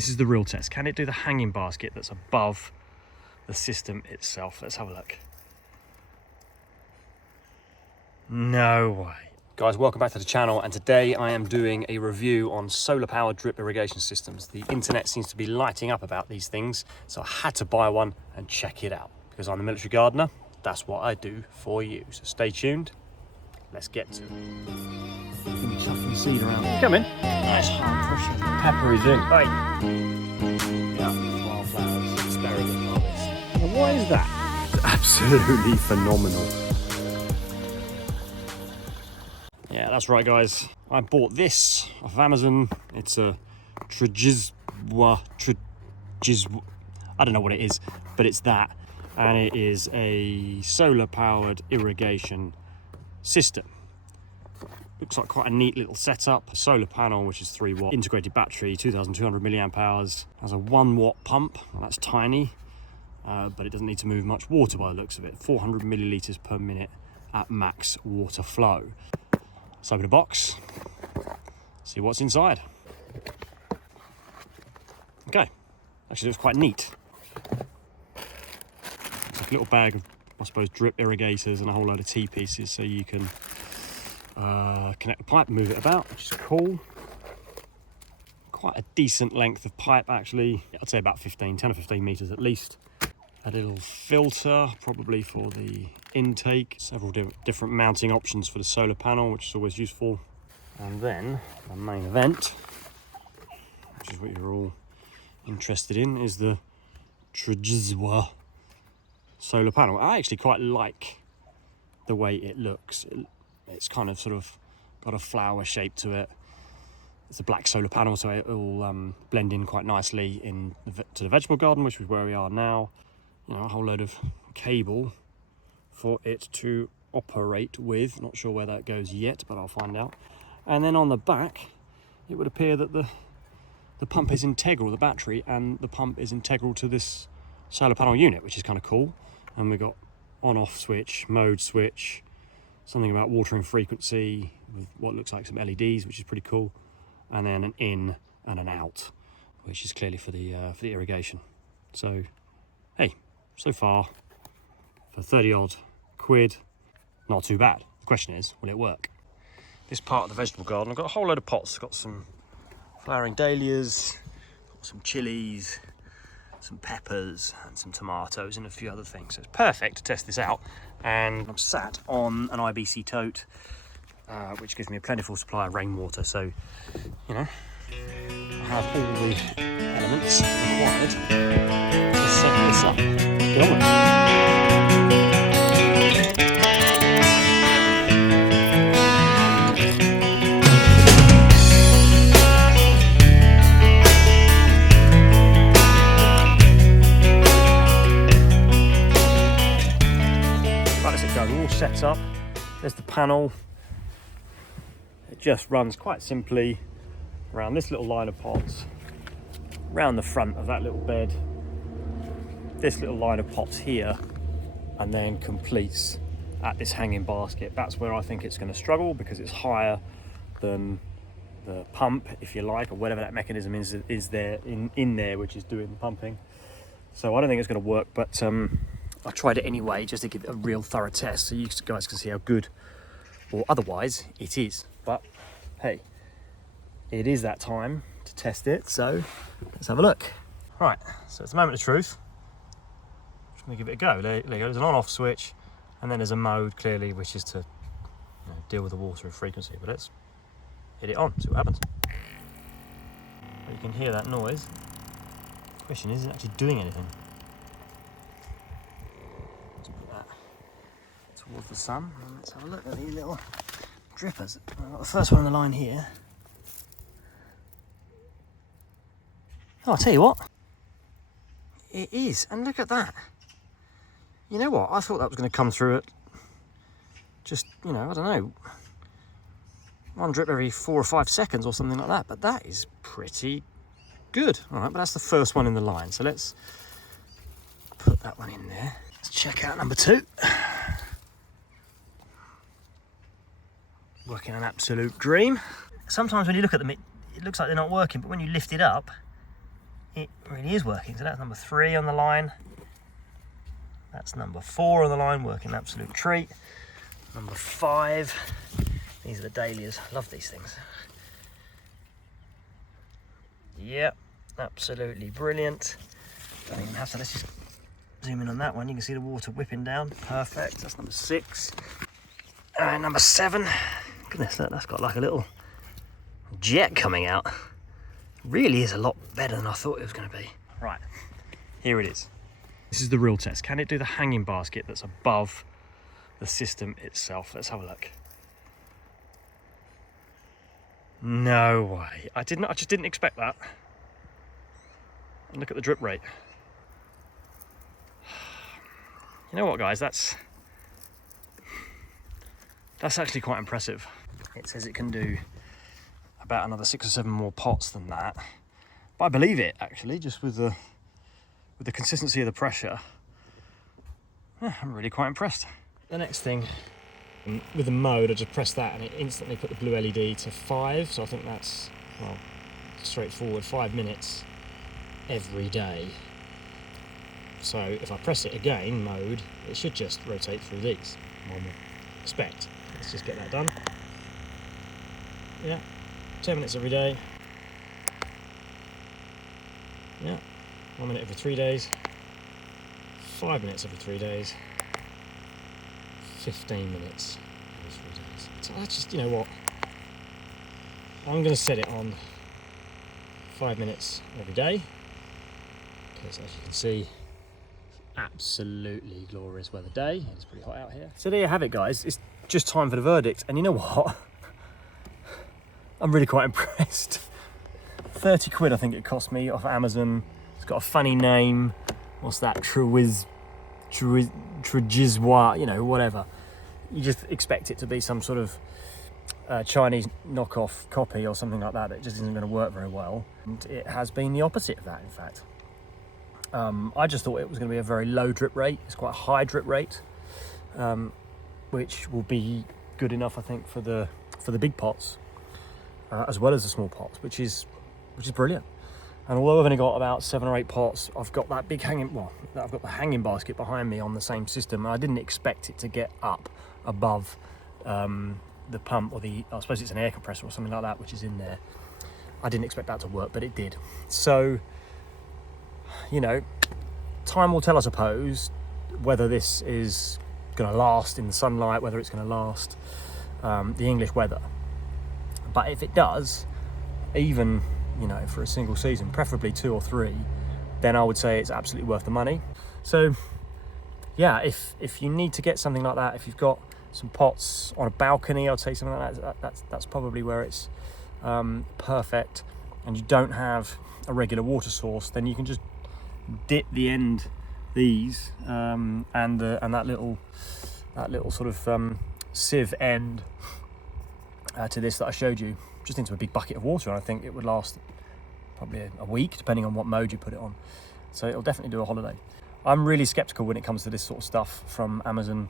This is the real test. Can it do the hanging basket that's above the system itself? Let's have a look. No way. Guys, welcome back to the channel, and today I am doing a review on solar powered drip irrigation systems. The internet seems to be lighting up about these things, so I had to buy one and check it out. Because I'm a military gardener, that's what I do for you. So stay tuned, let's get to it. Chucking seed around. Come in. Nice hard pressure. Peppery zinc. Right. Yeah, wildflowers, asparagus harvest. And what is that? It's absolutely phenomenal. Yeah, that's right, guys. I bought this off of Amazon. It's a TRJZWA. I don't know what it is, but it's that. And it is a solar powered irrigation system. Looks like quite a neat little setup. A solar panel, which is 3 watt, integrated battery, 2,200 milliamp hours. Has a 1 watt pump. Well, that's tiny, but it doesn't need to move much water by the looks of it. 400 milliliters per minute at max water flow. Let's open the box, see what's inside. Okay, actually looks quite neat. It's like a little bag of, I suppose, drip irrigators and a whole load of T-pieces, so you can connect the pipe, move it about, which is cool. Quite a decent length of pipe, actually. I'd say about 10 or 15 meters at least. A little filter, probably for the intake. Several different mounting options for the solar panel, which is always useful. And then the main event, which is what you're all interested in, is the TRJZWA solar panel. I actually quite like the way it looks. It's kind of sort of got a flower shape to it. It's a black solar panel, so it will blend in quite nicely to the vegetable garden, which is where we are now. You know, a whole load of cable for it to operate with. Not sure where that goes yet, but I'll find out. And then on the back, it would appear that the pump is integral, the battery, and the pump is integral to this solar panel unit, which is kind of cool. And we've got on-off switch, mode switch, something about watering frequency with what looks like some LEDs, which is pretty cool. And then an in and an out, which is clearly for the irrigation. So, hey. So far, for 30 odd quid, not too bad. The question is, will it work? This part of the vegetable garden, I've got a whole load of pots. Got some flowering dahlias, got some chilies, some peppers, and some tomatoes, and a few other things. So it's perfect to test this out. And I'm sat on an IBC tote, which gives me a plentiful supply of rainwater. So, you know, I have all the elements required to set this up. Get on with it. Right, as it goes, all set up. There's the panel. It just runs quite simply around this little line of pots, around the front of that little bed, this little line of pots here, and then completes at this hanging basket. That's where I think it's going to struggle, because it's higher than the pump, if you like, or whatever that mechanism is there in there, which is doing the pumping. So I don't think it's going to work, but I tried it anyway just to give it a real thorough test, so you guys can see how good or otherwise it is. But hey, it is that time to test it, so let's have a look. Right, so it's the moment of truth. Just going to give it a go. There you go. There's an on-off switch, and then there's a mode, clearly, which is to deal with the water and frequency. But let's hit it on, see what happens. But you can hear that noise. The question is it actually doing anything? Let's put that towards the sun, and let's have a look at these little drippers. I've got the first one on the line here. Oh, I'll tell you what. It is, and look at that. You know what? I thought that was going to come through at just, I don't know, one drip every 4 or 5 seconds or something like that. But that is pretty good. All right, but that's the first one in the line. So let's put that one in there. Let's check out number 2. Working an absolute dream. Sometimes when you look at them, it looks like they're not working, but when you lift it up, really is working. So that's number 3 on the line. That's number 4 on the line, working absolute treat. Number 5. These are the dahlias. Love these things. Yep, absolutely brilliant. Don't even have to. Let's just zoom in on that one. You can see the water whipping down. Perfect. That's number 6. Number 7. Goodness, that's got like a little jet coming out. Really is a lot better than I thought it was going to be. Right, here it is. This is the real test. Can it do the hanging basket that's above the system itself? Let's have a look. No way. I just didn't expect that. And look at the drip rate. You know what, guys? That's actually quite impressive. It says it can do about another 6 or 7 more pots than that. But I believe it, actually, just with the consistency of the pressure. Yeah, I'm really quite impressed. The next thing, with the mode, I just pressed that and it instantly put the blue LED to 5. So I think that's, well, straightforward, 5 minutes every day. So if I press it again, mode, it should just rotate through these, one would expect. Let's just get that done. Yeah, 10 minutes every day. Yeah, 1 minute every 3 days. 5 minutes every 3 days. 15 minutes every 3 days. So that's just, you know what? I'm going to set it on 5 minutes every day. Because as you can see, absolutely glorious weather day. It's pretty hot out here. So there you have it, guys. It's just time for the verdict. And you know what? I'm really quite impressed. 30 quid I think it cost me off Amazon. It's got a funny name. What's that? TRJZWA, you know, whatever. You just expect it to be some sort of Chinese knockoff copy or something like that. It just isn't going to work very well. And it has been the opposite of that, in fact. I just thought it was going to be a very low drip rate. It's quite a high drip rate, which will be good enough, I think, for the big pots, as well as the small pots, which is brilliant. And although I've only got about 7 or 8 pots, I've got that big I've got the hanging basket behind me on the same system. And I didn't expect it to get up above the pump or I suppose it's an air compressor or something like that, which is in there. I didn't expect that to work, but it did. So, you know, time will tell, I suppose, whether this is going to last in the sunlight, whether it's going to last the English weather. But if it does, even, you know, for a single season, preferably 2 or 3, then I would say it's absolutely worth the money. So yeah, if you need to get something like that, if you've got some pots on a balcony, I'd say something like that, that's probably where it's perfect, and you don't have a regular water source, then you can just dip the end these and that little sort of sieve end to this that I showed you, just into a big bucket of water, and I think it would last probably a week, depending on what mode you put it on. So it'll definitely do a holiday. I'm really skeptical when it comes to this sort of stuff from Amazon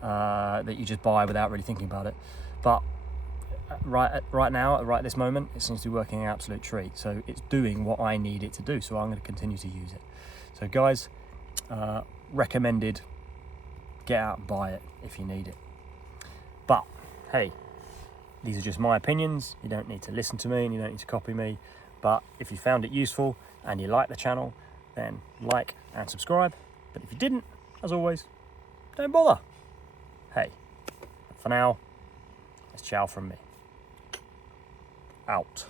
that you just buy without really thinking about it. But right now, right this moment, it seems to be working an absolute treat. So it's doing what I need it to do. So I'm going to continue to use it. So guys, recommended. Get out and buy it if you need it. But hey, these are just my opinions. You don't need to listen to me and you don't need to copy me. But if you found it useful and you like the channel, then like and subscribe. But if you didn't, as always, don't bother. Hey, for now, it's ciao from me. Out.